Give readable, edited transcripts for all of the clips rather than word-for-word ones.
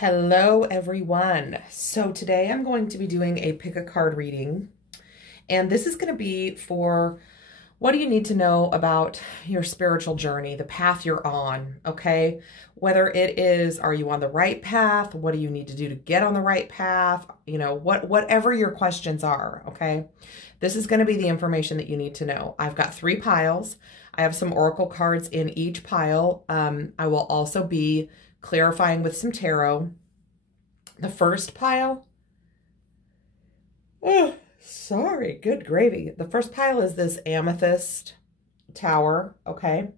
Hello everyone. So today I'm going to be doing a pick a card reading, and this is going to be for what do you need to know about your spiritual journey, the path you're on, okay? Whether it is, are you on the right path? What do you need to do to get on the right path? You know, whatever your questions are, okay? This is going to be the information that you need to know. I've got 3 piles. I have some oracle cards in each pile. I will also be clarifying with some tarot. The first pile, sorry, good gravy. The first pile is this Amethyst tower, okay?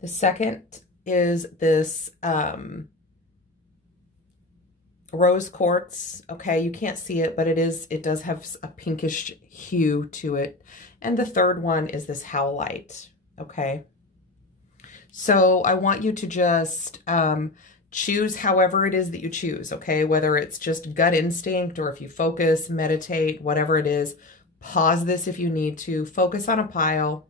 The second is this rose quartz, okay? You can't see it, but it does have a pinkish hue to it. And the third one is this Howlite, okay? So I want you to just choose however it is that you choose, okay? Whether it's just gut instinct or if you focus, meditate, whatever it is, pause this if you need to. Focus on a pile.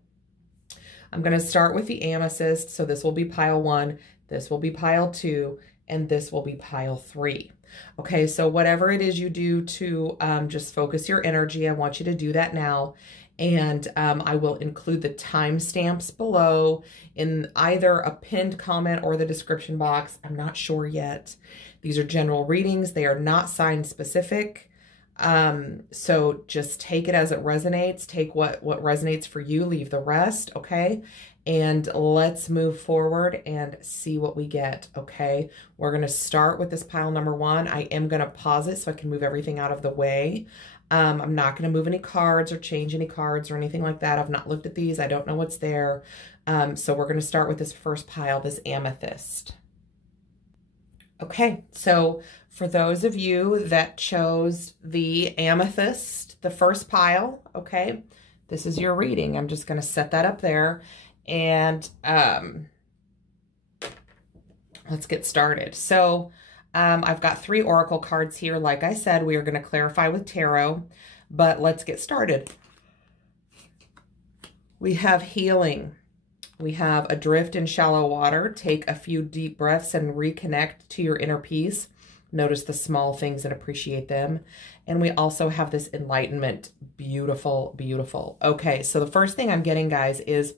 I'm going to start with the Amethyst. So this will be pile 1, this will be pile 2, and this will be pile 3. Okay, so whatever it is you do to just focus your energy, I want you to do that now. And I will include the timestamps below in either a pinned comment or the description box. I'm not sure yet. These are general readings. They are not sign specific. So just take it as it resonates. Take what resonates for you, leave the rest, okay? And let's move forward and see what we get, okay? We're going to start with this pile number 1. I am going to pause it so I can move everything out of the way. I'm not going to move any cards or change any cards or anything like that. I've not looked at these. I don't know what's there. So we're going to start with this first pile, this Amethyst. Okay, so for those of you that chose the Amethyst, the first pile, okay, this is your reading. I'm just going to set that up there. And let's get started. So I've got 3 oracle cards here. Like I said, we are going to clarify with tarot, but let's get started. We have healing. We have adrift in shallow water. Take a few deep breaths and reconnect to your inner peace. Notice the small things and appreciate them. And we also have this enlightenment. Beautiful, beautiful. Okay, so the first thing I'm getting, guys, is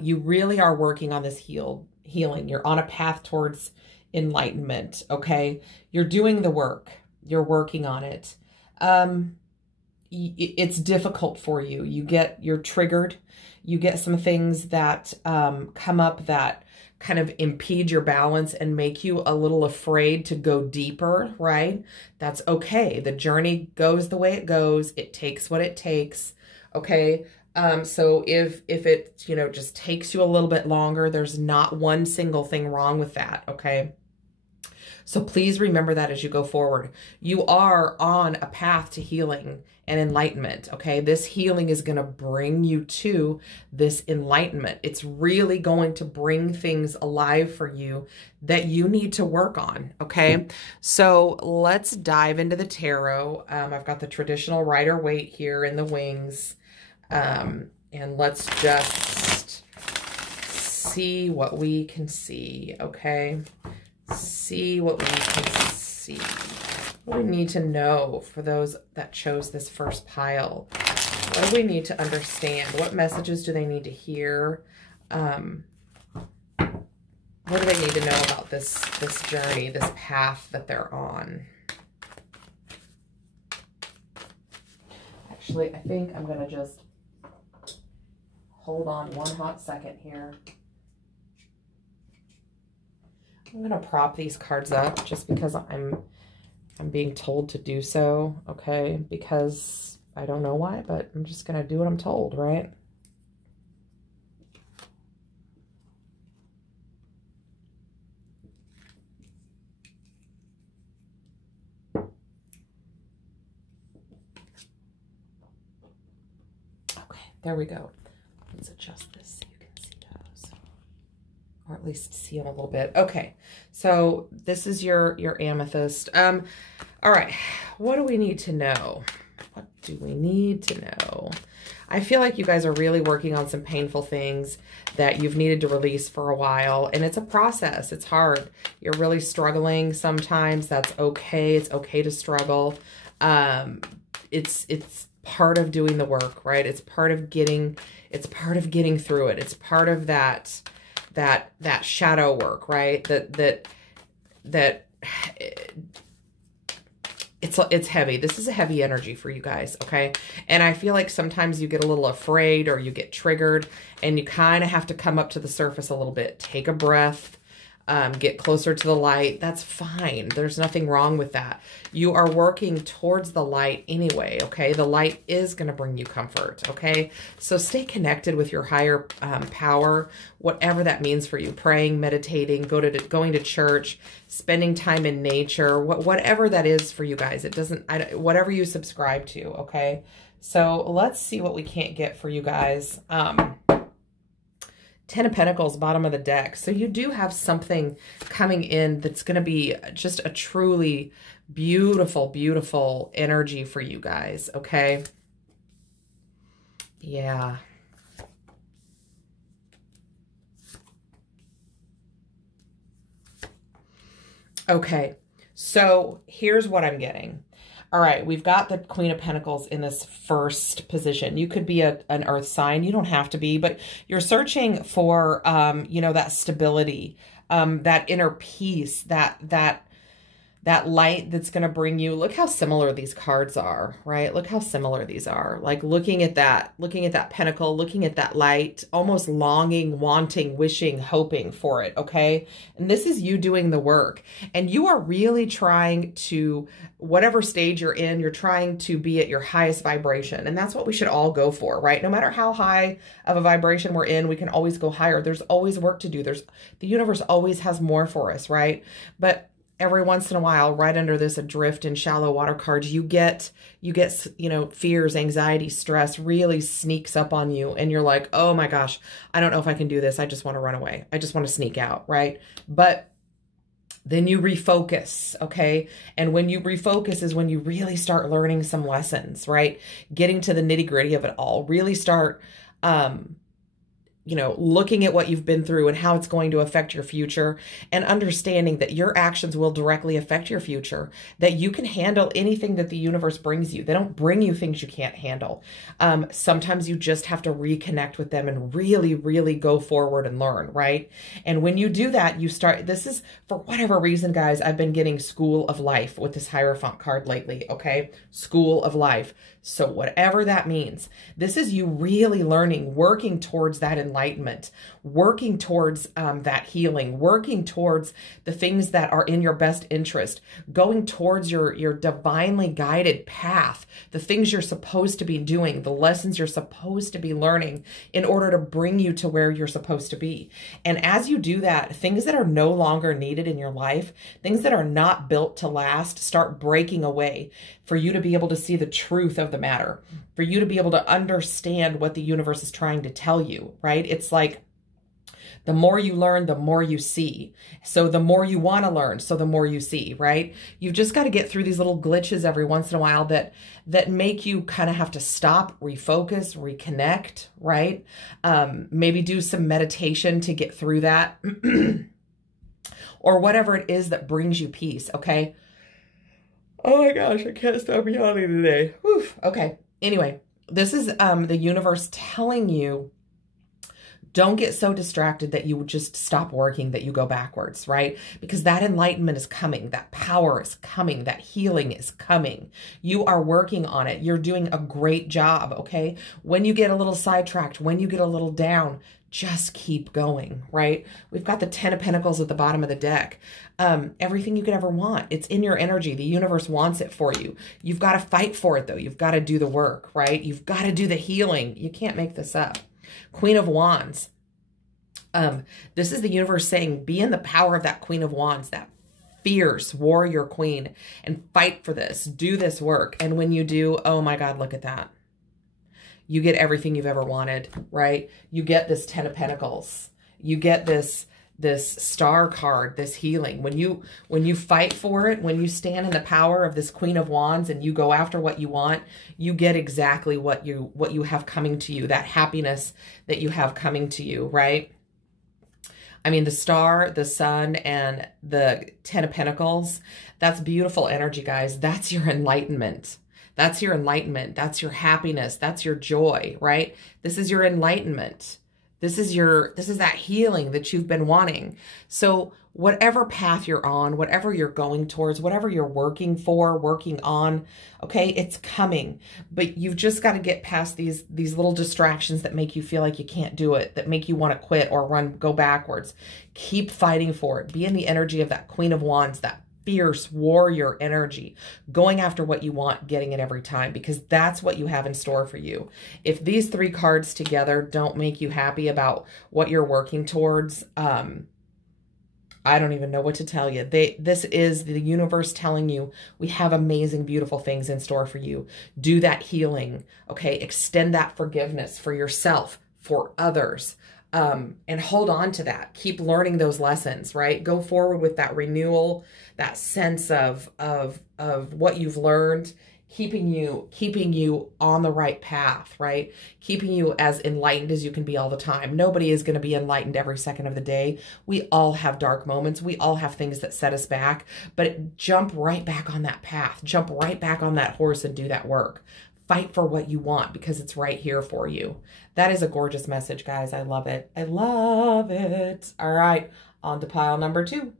you really are working on this healing. You're on a path towards enlightenment, okay? You're doing the work. You're working on it. It's difficult for you. You're triggered. You get some things that come up that kind of impede your balance and make you a little afraid to go deeper, right? That's okay. The journey goes the way it goes. It takes what it takes, okay? So if it, just takes you a little bit longer, there's not one single thing wrong with that, okay? So please remember that as you go forward. You are on a path to healing and enlightenment, okay? This healing is going to bring you to this enlightenment. It's really going to bring things alive for you that you need to work on, okay? So let's dive into the tarot. I've got the traditional Rider-Waite here in the wings. And let's just see what we can see, okay? See what we can see. What do we need to know for those that chose this first pile? What do we need to understand? What messages do they need to hear? What do they need to know about this journey, this path that they're on? Actually, I think I'm going to just hold on one hot second here. I'm going to prop these cards up just because I'm being told to do so, okay? Because I don't know why, but I'm just going to do what I'm told, right? Okay, there we go. Let's adjust this so you can see those. Or at least see them a little bit. Okay, so this is your Amethyst. All right, what do we need to know? What do we need to know? I feel like you guys are really working on some painful things that you've needed to release for a while. And it's a process. It's hard. You're really struggling sometimes. That's okay. It's okay to struggle. It's part of doing the work, right? It's part of getting through it. It's part of that shadow work, right? That it's heavy. This is a heavy energy for you guys, okay? And I feel like sometimes you get a little afraid or you get triggered and you kind of have to come up to the surface a little bit. Take a breath, get closer to the light. That's fine. There's nothing wrong with that. You are working towards the light anyway, okay? The light is going to bring you comfort, okay? So stay connected with your higher power, whatever that means for you. Praying, meditating, going to church, spending time in nature, whatever that is for you guys. It doesn't, whatever you subscribe to, okay? So let's see what we can't get for you guys. 10 of Pentacles, bottom of the deck. So you do have something coming in that's going to be just a truly beautiful, beautiful energy for you guys, okay? Yeah. Okay, so here's what I'm getting. All right, we've got the Queen of Pentacles in this first position. You could be an earth sign. You don't have to be, but you're searching for, you know, that stability, that inner peace, that light that's going to bring you. Look how similar these cards are, right? Look how similar these are. Like looking at that pentacle, looking at that light, almost longing, wanting, wishing, hoping for it, okay? And this is you doing the work. And you are really trying to, whatever stage you're in, you're trying to be at your highest vibration. And that's what we should all go for, right? No matter how high of a vibration we're in, we can always go higher. There's always work to do. The universe always has more for us, right? But every once in a while, right under this adrift and shallow water cards, you get, you know, fears, anxiety, stress really sneaks up on you. And you're like, oh my gosh, I don't know if I can do this. I just want to run away. I just want to sneak out, right? But then you refocus, okay? And when you refocus is when you really start learning some lessons, right? Getting to the nitty gritty of it all, really start, you know, looking at what you've been through and how it's going to affect your future and understanding that your actions will directly affect your future, that you can handle anything that the universe brings you. They don't bring you things you can't handle. Sometimes you just have to reconnect with them and really, really go forward and learn, right? And when you do that, you start, this is, for whatever reason, guys, I've been getting School of Life with this Hierophant card lately, okay? School of Life. So whatever that means, this is you really learning, working towards that enlightenment, working towards that healing, working towards the things that are in your best interest, going towards your divinely guided path, the things you're supposed to be doing, the lessons you're supposed to be learning in order to bring you to where you're supposed to be. And as you do that, things that are no longer needed in your life, things that are not built to last, start breaking away for you to be able to see the truth of the matter, for you to be able to understand what the universe is trying to tell you, right? It's like the more you learn, the more you see. So the more you want to learn, so the more you see, right? You've just got to get through these little glitches every once in a while that make you kind of have to stop, refocus, reconnect, right? Maybe do some meditation to get through that or whatever it is that brings you peace, okay? Oh my gosh, I can't stop yawning today. Whew. Okay. Anyway, this is the universe telling you, don't get so distracted that you would just stop working, that you go backwards, right? Because that enlightenment is coming. That power is coming. That healing is coming. You are working on it. You're doing a great job, okay? When you get a little sidetracked, when you get a little down, just keep going, right? We've got the 10 of Pentacles at the bottom of the deck. Everything you could ever want. It's in your energy. The universe wants it for you. You've got to fight for it, though. You've got to do the work, right? You've got to do the healing. You can't make this up. Queen of Wands. This is the universe saying, be in the power of that Queen of Wands, that fierce warrior queen, and fight for this. Do this work. And when you do, oh my God, look at that. You get everything you've ever wanted, right? You get this 10 of Pentacles. You get this this star card, this healing. When you fight for it, when you stand in the power of this Queen of Wands and you go after what you want, you get exactly what you have coming to you, that happiness that you have coming to you, right? I mean, the star, the sun, and the 10 of Pentacles, that's beautiful energy, guys. That's your enlightenment. That's your enlightenment. That's your happiness. That's your joy, right? This is your enlightenment. This is that healing that you've been wanting. So whatever path you're on, whatever you're going towards, whatever you're working for, working on, okay, it's coming. But you've just got to get past these little distractions that make you feel like you can't do it, that make you want to quit or go backwards. Keep fighting for it. Be in the energy of that Queen of Wands, that fierce warrior energy, going after what you want, getting it every time, because that's what you have in store for you. If these 3 cards together don't make you happy about what you're working towards, I don't even know what to tell you. This is the universe telling you we have amazing, beautiful things in store for you. Do that healing, okay? Extend that forgiveness for yourself, for others. And hold on to that. Keep learning those lessons, right? Go forward with that renewal, that sense of what you've learned, keeping you on the right path, right? Keeping you as enlightened as you can be all the time. Nobody is going to be enlightened every second of the day. We all have dark moments. We all have things that set us back, but jump right back on that path. Jump right back on that horse and do that work. Fight for what you want because it's right here for you. That is a gorgeous message, guys. I love it. I love it. All right, on to pile number 2.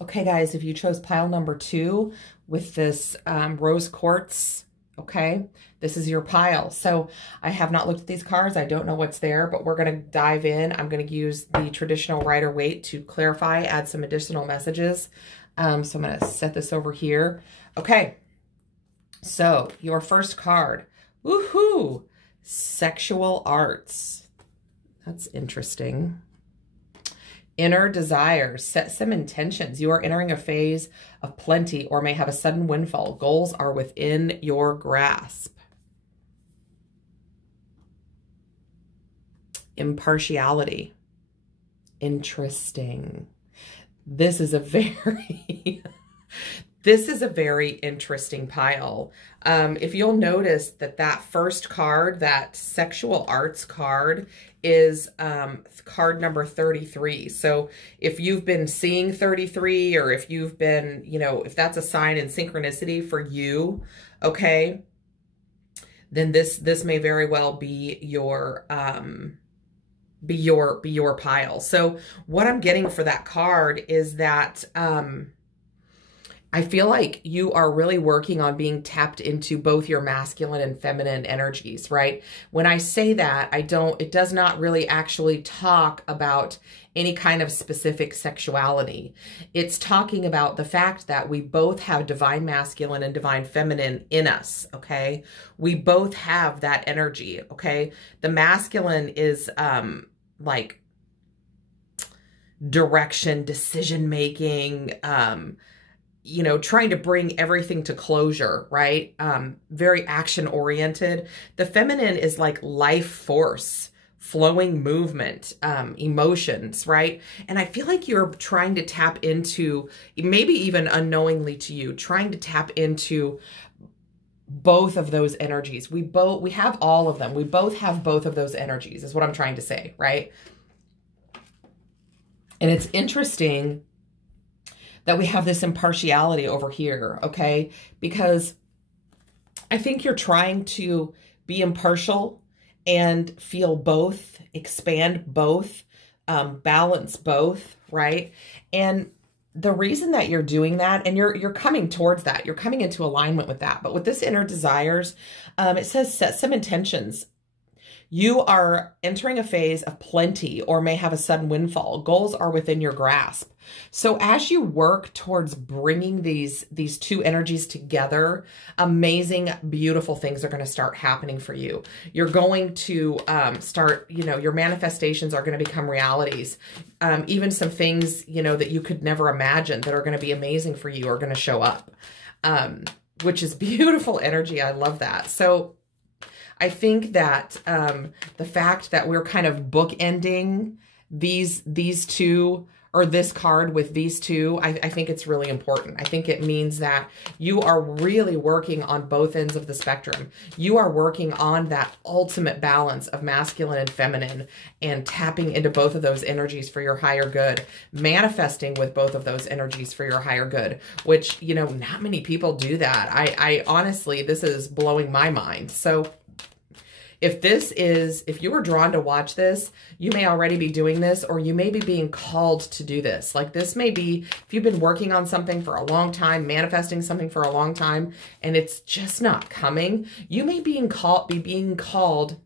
Okay, guys, if you chose pile number 2 with this rose quartz, okay, this is your pile. So I have not looked at these cards. I don't know what's there, but we're going to dive in. I'm going to use the traditional Rider-Waite to clarify, add some additional messages. So I'm going to set this over here. Okay. So your first card, woohoo, sexual arts. That's interesting. Inner desires, set some intentions. You are entering a phase of plenty or may have a sudden windfall. Goals are within your grasp. Impartiality. Interesting. This is a very... This is a very interesting pile. If you'll notice that first card, that sexual arts card, is card number 33. So if you've been seeing 33, or if you've been, if that's a sign in synchronicity for you, okay, then this may very well be your pile. So what I'm getting for that card is that I feel like you are really working on being tapped into both your masculine and feminine energies, right? When I say that, it does not really actually talk about any kind of specific sexuality. It's talking about the fact that we both have divine masculine and divine feminine in us, okay? We both have that energy, okay? The masculine is like direction, decision-making, trying to bring everything to closure, right? Very action-oriented. The feminine is like life force, flowing movement, emotions, right? And I feel like you're trying to tap into, maybe even unknowingly to you, trying to tap into both of those energies. We have all of them. We both have both of those energies, is what I'm trying to say, right? And it's interesting that we have this impartiality over here, okay? Because I think you're trying to be impartial and feel both, expand both, balance both, right? And the reason that you're doing that, and you're coming towards that, you're coming into alignment with that. But with this inner desires, it says set some intentions. You are entering a phase of plenty or may have a sudden windfall. Goals are within your grasp. So as you work towards bringing these two energies together, amazing, beautiful things are going to start happening for you. You're going to start, your manifestations are going to become realities. Even some things, that you could never imagine that are going to be amazing for you are going to show up, which is beautiful energy. I love that. So I think that the fact that we're kind of bookending these two, or this card with these two, I think it's really important. I think it means that you are really working on both ends of the spectrum. You are working on that ultimate balance of masculine and feminine and tapping into both of those energies for your higher good, manifesting with both of those energies for your higher good, which, you know, not many people do that. I honestly, this is blowing my mind. So if you were drawn to watch this, you may already be doing this, or you may be being called to do this. Like this may be, if you've been working on something for a long time, manifesting something for a long time, and it's just not coming, you may be being called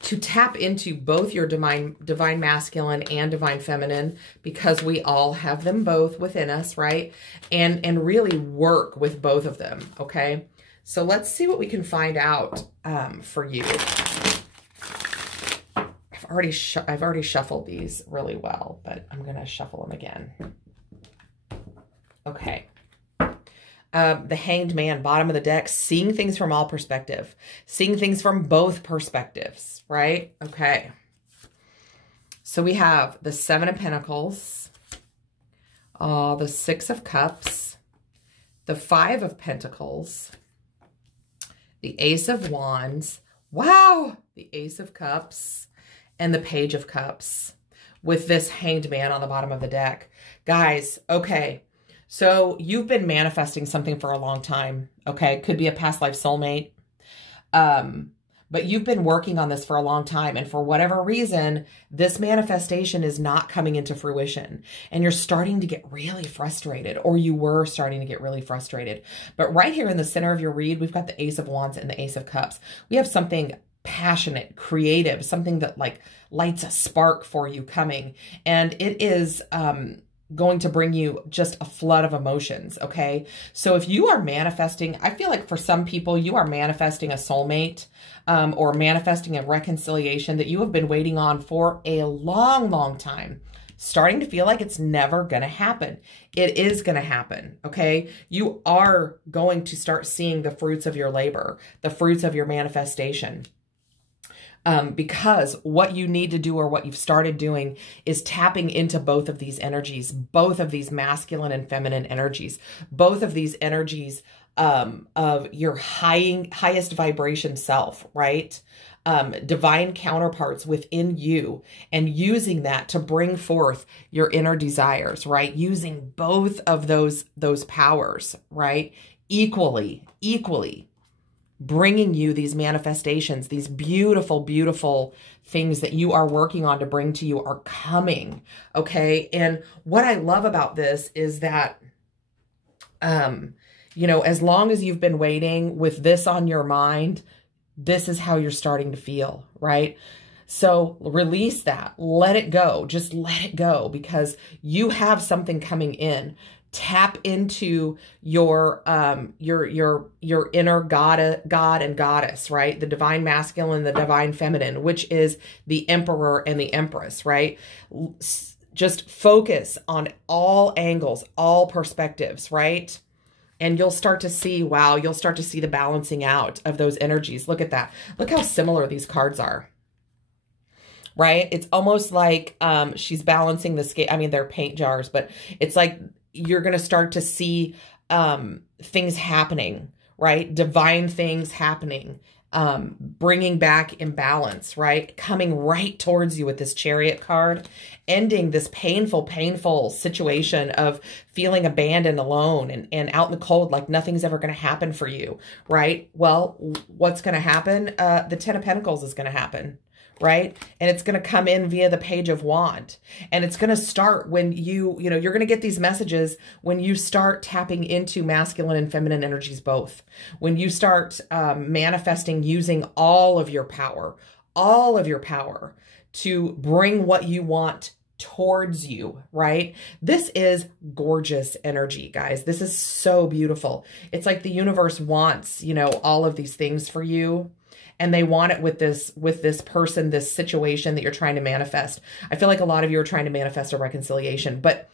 to tap into both your divine masculine and divine feminine, because we all have them both within us, right? And really work with both of them, okay? So let's see what we can find out for you. I've already shuffled these really well, but I'm going to shuffle them again. Okay. The Hanged Man, bottom of the deck, seeing things from all perspective, seeing things from both perspectives, right? Okay. So we have the Seven of Pentacles, the Six of Cups, the Five of Pentacles, the Ace of Wands, wow, the Ace of Cups, and the Page of Cups with this Hanged Man on the bottom of the deck. Guys, okay, so you've been manifesting something for a long time, okay? Could be a past life soulmate, but you've been working on this for a long time, and for whatever reason, this manifestation is not coming into fruition, and you're starting to get really frustrated, or you were starting to get really frustrated. But right here in the center of your read, we've got the Ace of Wands and the Ace of Cups. We have something passionate, creative, something that like lights a spark for you coming, and it is going to bring you just a flood of emotions, okay? So if you are manifesting, I feel like for some people, you are manifesting a soulmate, or manifesting a reconciliation that you have been waiting on for a long, long time, starting to feel like it's never going to happen. It is going to happen, okay? You are going to start seeing the fruits of your labor, the fruits of your manifestation. Because what you need to do, or what you've started doing, is tapping into both of these energies, both of these masculine and feminine energies, both of these energies of your highest vibration self, right? Divine counterparts within you, and using that to bring forth your inner desires, right? Using both of those powers, right? Equally. Bringing you these manifestations, these beautiful, beautiful things that you are working on to bring to you are coming, okay? And what I love about this is that, you know, as long as you've been waiting with this on your mind, this is how you're starting to feel, right? So release that, let it go, just let it go, because you have something coming in. Tap into your inner God and goddess, right? The divine masculine, the divine feminine, which is the emperor and the empress, right? Just focus on all angles, all perspectives, right? And you'll start to see, wow, you'll start to see the balancing out of those energies. Look at that. Look how similar these cards are, right? It's almost like she's balancing the scale. I mean, they're paint jars, but it's like you're going to start to see things happening, right? Divine things happening, bringing back imbalance, right? Coming right towards you with this Chariot card, ending this painful situation of feeling abandoned, alone, and out in the cold, like nothing's ever going to happen for you, right? Well, what's going to happen? The Ten of Pentacles is going to happen, right? And it's going to come in via the Page of Wand. And it's going to start when you're going to get these messages when you start tapping into masculine and feminine energies both. When you start manifesting using all of your power to bring what you want towards you, right? This is gorgeous energy, guys. This is so beautiful. It's like the universe wants, all of these things for you. And they want it with this person, this situation that you're trying to manifest. I feel like a lot of you are trying to manifest a reconciliation, but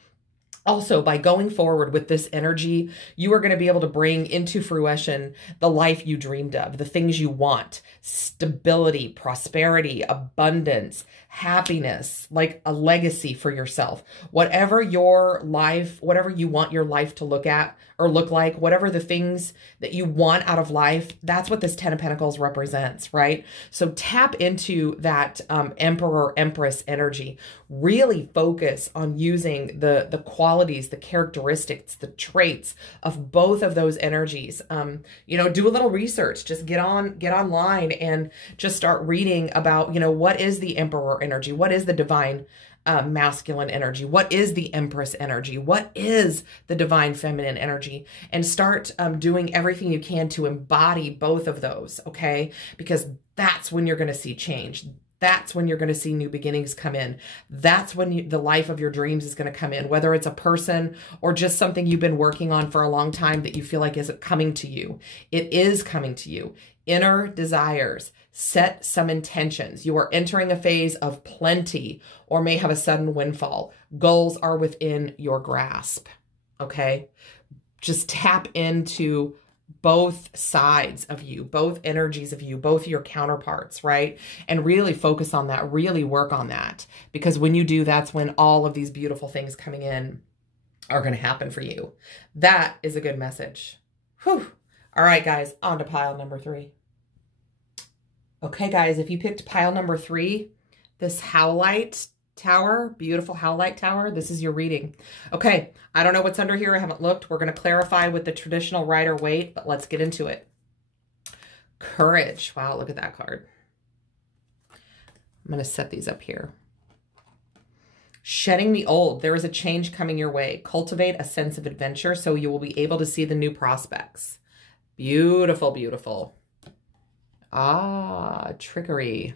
also by going forward with this energy, you are going to be able to bring into fruition the life you dreamed of, the things you want: stability, prosperity, abundance, happiness, like a legacy for yourself. Whatever your life, whatever you want your life to look at or look like, whatever the things that you want out of life, that's what this 10 of Pentacles represents, right? So tap into that Emperor, Empress energy. Really focus on using the qualities, the characteristics, the traits of both of those energies. You know, do a little research. Just get online and just start reading about, you know, what is the Emperor energy? What is the divine masculine energy? What is the Empress energy? What is the divine feminine energy? And start doing everything you can to embody both of those, okay? Because that's when you're going to see change. That's when you're going to see new beginnings come in. That's when the life of your dreams is going to come in, whether it's a person or just something you've been working on for a long time that you feel like is coming to you. It is coming to you. Inner desires. Set some intentions. You are entering a phase of plenty or may have a sudden windfall. Goals are within your grasp. Okay? Just tap into both sides of you, both energies of you, both your counterparts, right? And really focus on that, really work on that. Because when you do, that's when all of these beautiful things coming in are going to happen for you. That is a good message. Whew. All right, guys, on to pile number 3. Okay, guys, if you picked pile number 3, this Howlite Tower, beautiful Howlite Tower, this is your reading. Okay, I don't know what's under here. I haven't looked. We're going to clarify with the traditional Rider-Waite, but let's get into it. Courage. Wow, look at that card. I'm going to set these up here. Shedding the old. There is a change coming your way. Cultivate a sense of adventure so you will be able to see the new prospects. Beautiful, beautiful. Ah, trickery.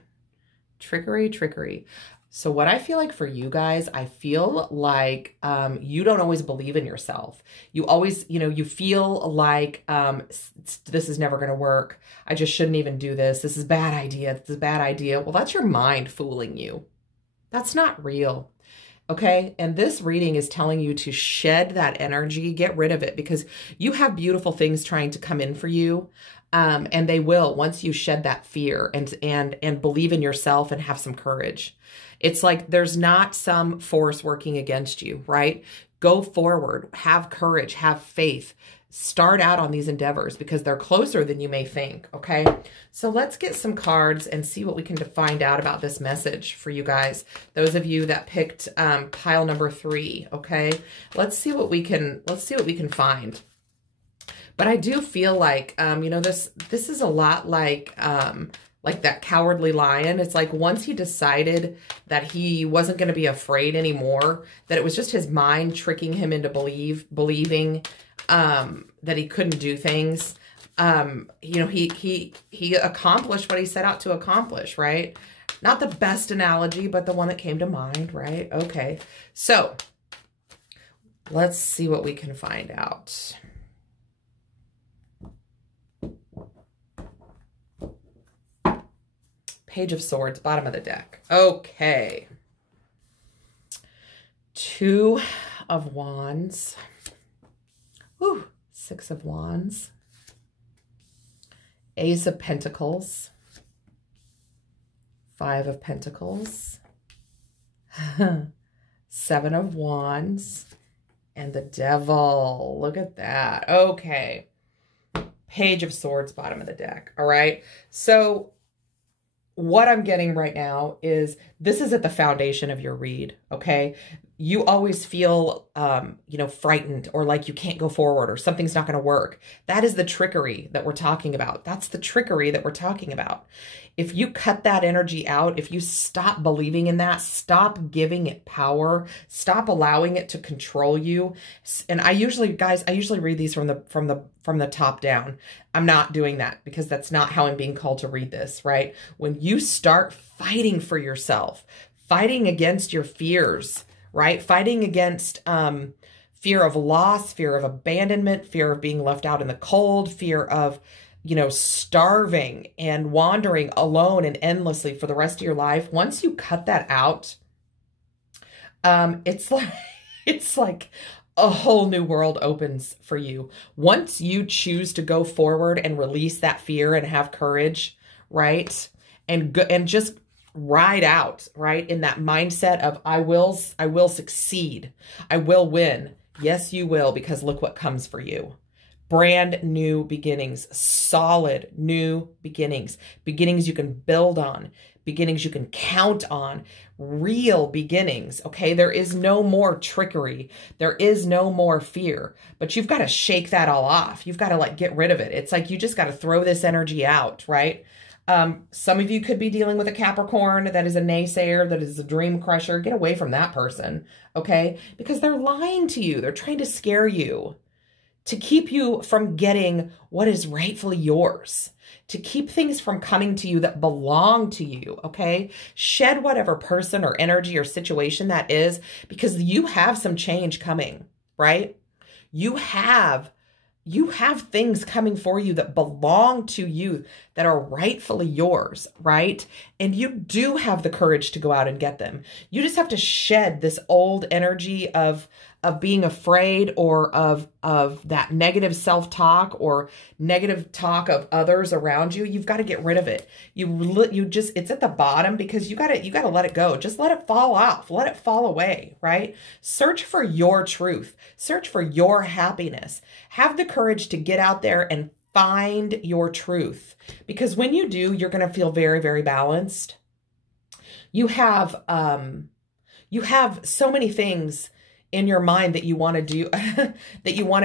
Trickery, trickery. So what I feel like for you guys, I feel like you don't always believe in yourself. You always, you know, you feel like this is never going to work. I just shouldn't even do this. This is a bad idea. This is a bad idea. Well, that's your mind fooling you. That's not real. Okay. And this reading is telling you to shed that energy, get rid of it, because you have beautiful things trying to come in for you. And they will, once you shed that fear and believe in yourself and have some courage. It's like there's not some force working against you, right? Go forward, have courage, have faith, start out on these endeavors because they're closer than you may think. Okay. So let's get some cards and see what we can find out about this message for you guys. Those of you that picked, pile number 3. Okay. Let's see what we can find. But I do feel like, you know, this is a lot like that Cowardly Lion. It's like once he decided that he wasn't going to be afraid anymore, that it was just his mind tricking him into believing that he couldn't do things. You know, he accomplished what he set out to accomplish, right? Not the best analogy, but the one that came to mind, right? Okay. So let's see what we can find out. Page of Swords, bottom of the deck. Okay. 2 of Wands. Whew. 6 of Wands. Ace of Pentacles. 5 of Pentacles. 7 of Wands. And the Devil. Look at that. Okay. Page of Swords, bottom of the deck. All right. So what I'm getting right now is this is at the foundation of your read, okay? You always feel, you know, frightened or like you can't go forward or something's not going to work. That is the trickery that we're talking about. That's the trickery that we're talking about. If you cut that energy out, if you stop believing in that, stop giving it power, stop allowing it to control you. And I usually, guys, I usually read these from the top down. I'm not doing that because that's not how I'm being called to read this, right? When you start fighting for yourself, fighting against your fears, right? Fighting against fear of loss, fear of abandonment, fear of being left out in the cold, fear of, you know, starving and wandering alone and endlessly for the rest of your life. Once you cut that out, it's like a whole new world opens for you. Once you choose to go forward and release that fear and have courage, right? And just ride out, right? In that mindset of I will succeed. I will win. Yes, you will, because look what comes for you. Brand new beginnings, solid new beginnings, beginnings you can build on, beginnings you can count on, real beginnings, okay? There is no more trickery. There is no more fear, but you've got to shake that all off. You've got to like get rid of it. It's like you just got to throw this energy out, right? Some of you could be dealing with a Capricorn that is a naysayer, that is a dream crusher. Get away from that person, okay? Because they're lying to you. They're trying to scare you, to keep you from getting what is rightfully yours, to keep things from coming to you that belong to you, okay? Shed whatever person or energy or situation that is, because you have some change coming, right? You have things coming for you that belong to you, that are rightfully yours, right? And you do have the courage to go out and get them. You just have to shed this old energy of being afraid, or of that negative self-talk or negative talk of others around you. You've got to get rid of it. It's at the bottom, because you got to let it go. Just let it fall off. Let it fall away, right? Search for your truth. Search for your happiness. Have the courage to get out there and find your truth, because when you do, you're going to feel very, very balanced. You have so many things in your mind that you want to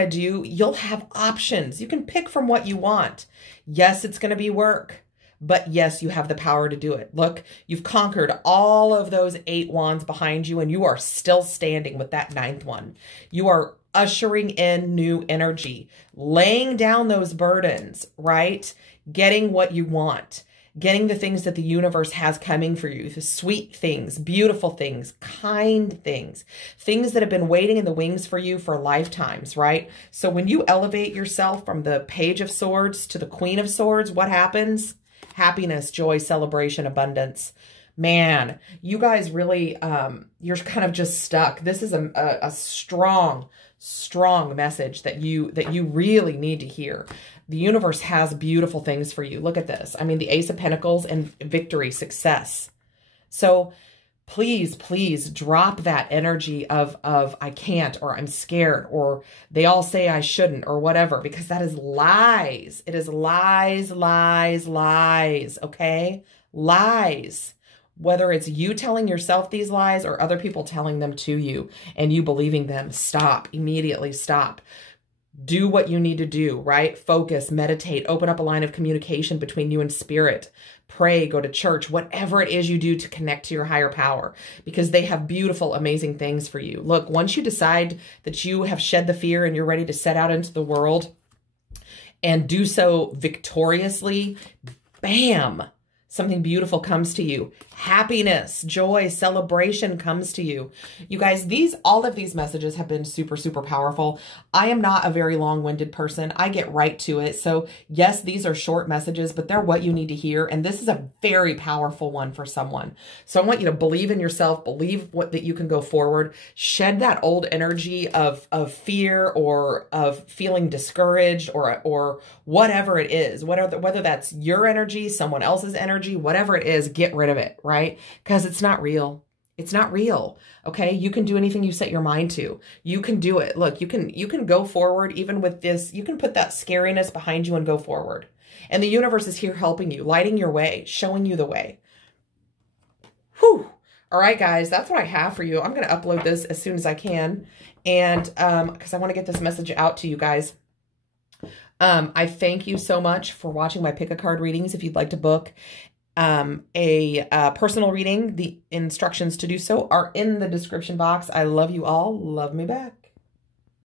do, you'll have options. You can pick from what you want. Yes, it's going to be work, but yes, you have the power to do it. Look, you've conquered all of those 8 wands behind you, and you are still standing with that 9th one. You are ushering in new energy, laying down those burdens, right? Getting what you want. Getting the things that the universe has coming for you, the sweet things, beautiful things, kind things, things that have been waiting in the wings for you for lifetimes, right? So when you elevate yourself from the Page of Swords to the Queen of Swords, what happens? Happiness, joy, celebration, abundance. Man, you guys really, you're kind of just stuck. This is a strong message that you really need to hear. The universe has beautiful things for you. Look at this. I mean, the Ace of Pentacles and victory, success. So please, please drop that energy of I can't, or I'm scared, or they all say I shouldn't, or whatever, because that is lies. It is lies, lies, lies, okay? Lies. Whether it's you telling yourself these lies or other people telling them to you and you believing them, stop. Immediately stop. Do what you need to do, right? Focus, meditate, open up a line of communication between you and spirit. Pray, go to church, whatever it is you do to connect to your higher power, because they have beautiful, amazing things for you. Look, once you decide that you have shed the fear and you're ready to set out into the world and do so victoriously, bam, something beautiful comes to you. Happiness, joy, celebration comes to you. You guys, all of these messages have been super, super powerful. I am not a very long-winded person. I get right to it. So yes, these are short messages, but they're what you need to hear. And this is a very powerful one for someone. So I want you to believe in yourself, believe that you can go forward, shed that old energy of fear or of feeling discouraged or whatever it is, whether that's your energy, someone else's energy, whatever it is, get rid of it, right? Because it's not real. It's not real. Okay. You can do anything you set your mind to. You can do it. Look, you can go forward even with this. You can put that scariness behind you and go forward. And the universe is here helping you, lighting your way, showing you the way. Whew. All right, guys, that's what I have for you. I'm going to upload this as soon as I can. And because I want to get this message out to you guys. I thank you so much for watching my pick a card readings. If you'd like to book a personal reading, the instructions to do so are in the description box. I love you all. Love me back.